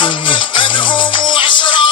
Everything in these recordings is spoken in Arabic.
محمد من هم عشرة،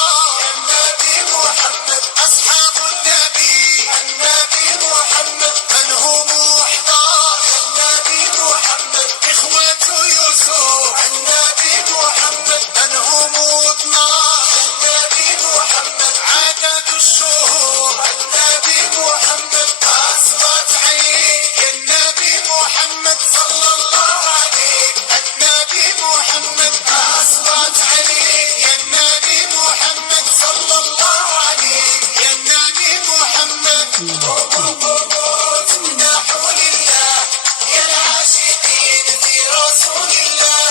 النبي محمد أصحاب النبي، النبي محمد من هم 11، النبي محمد إخوة يوسف، النبي محمد من هم 12، النبي محمد عدد الشهور، النبي محمد أصوات عيد، يا النبي محمد صلى الله عليه، النبي محمد أصوات عليه، يا النبي محمد صلى الله عليه، يا النبي محمد قوموا امدحوا لله، يا العاشقين في رسول الله،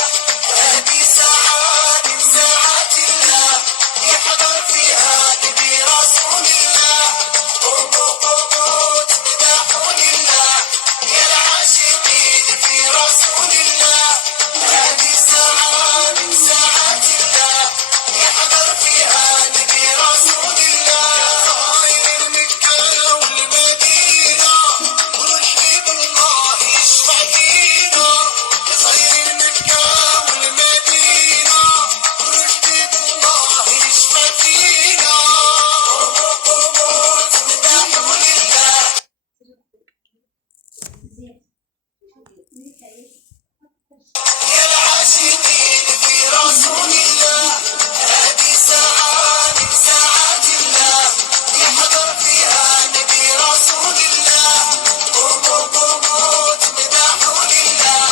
هذه ساعة من ساعات الله، يحضر فيها نبي رسول الله، قوموا امدحوا لله، يا العاشقين في رسول الله، هذه ساعة من ساعات الله، يحضر فيها نبي رسول الله، صاير مكة والمدينة والحبيب الله يشفع فينا، يا صاير مكة والمدينة والحبيب الله يشفع فينا، قوموا امدحوا لله. يا العاشقين في رسول الله، هذه ساعة من ساعات الله، يحضر فيها نبي رسول الله، قوموا امدحوا لله،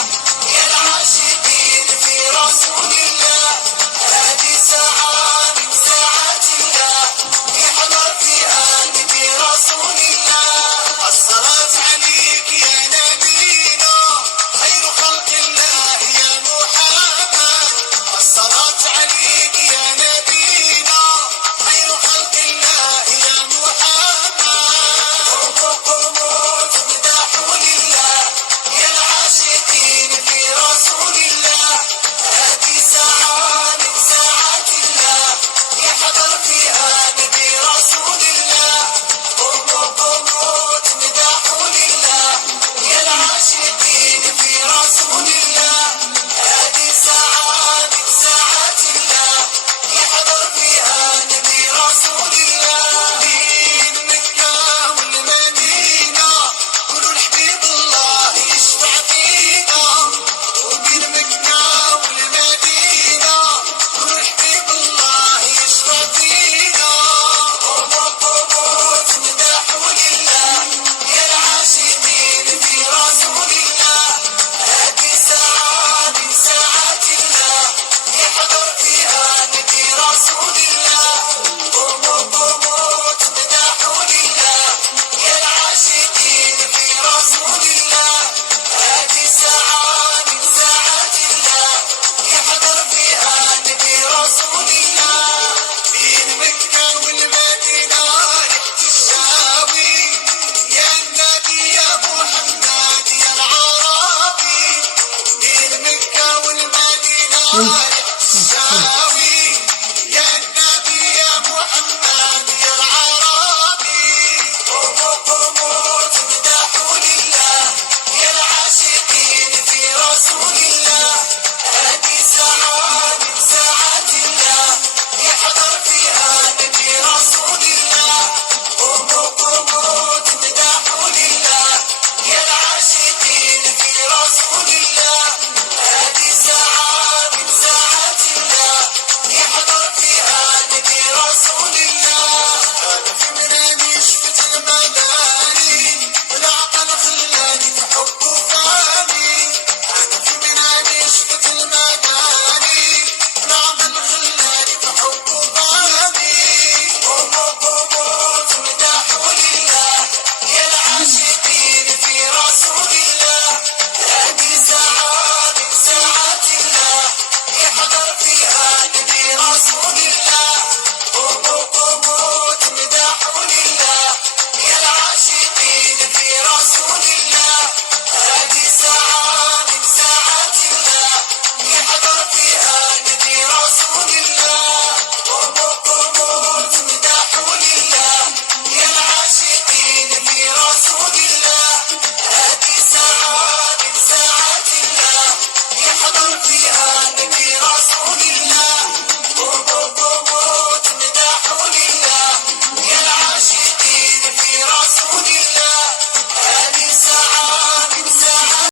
يا العاشقين في رسول الله، هذه ساعة من ساعات الله، يحضر فيها نبي رسول الله، الصلاة عليك يا نبينا خير خلق الله يا محمد، الصلاة عليك يا نبينا خير خلق الله يا محمد، قوموا امدحوا لله، يا العاشقين في رسول الله، هذه ساعة من ساعات الله، يحضر فيها نبي رسول الله، قوموا امدحوا لله، يا العاشقين في رسول الله، هذه ساعة من ساعات الله، يحضر فيها نبي رسول الله، بين مكة والمدينة قولوا الحبيب الله يشفع فينا، وبين مكة والمدينة قولوا الحبيب الله يشفع فينا، قوموا امدحوا لله، يا العاشقين في رسول الله، هذه ساعة من ساعات الله، يحضر فيها نبي رسول الله، قوموا امدحوا لله، يا العاشقين في رسول الله، هذه ساعة من ساعات الله، يحضر فيها نبي رسول الله، بين مكة والمدينة ريحة الشاوي، يا النبي يا محمد يا العربي، بين مكة والمدينة ريحة الشاوي.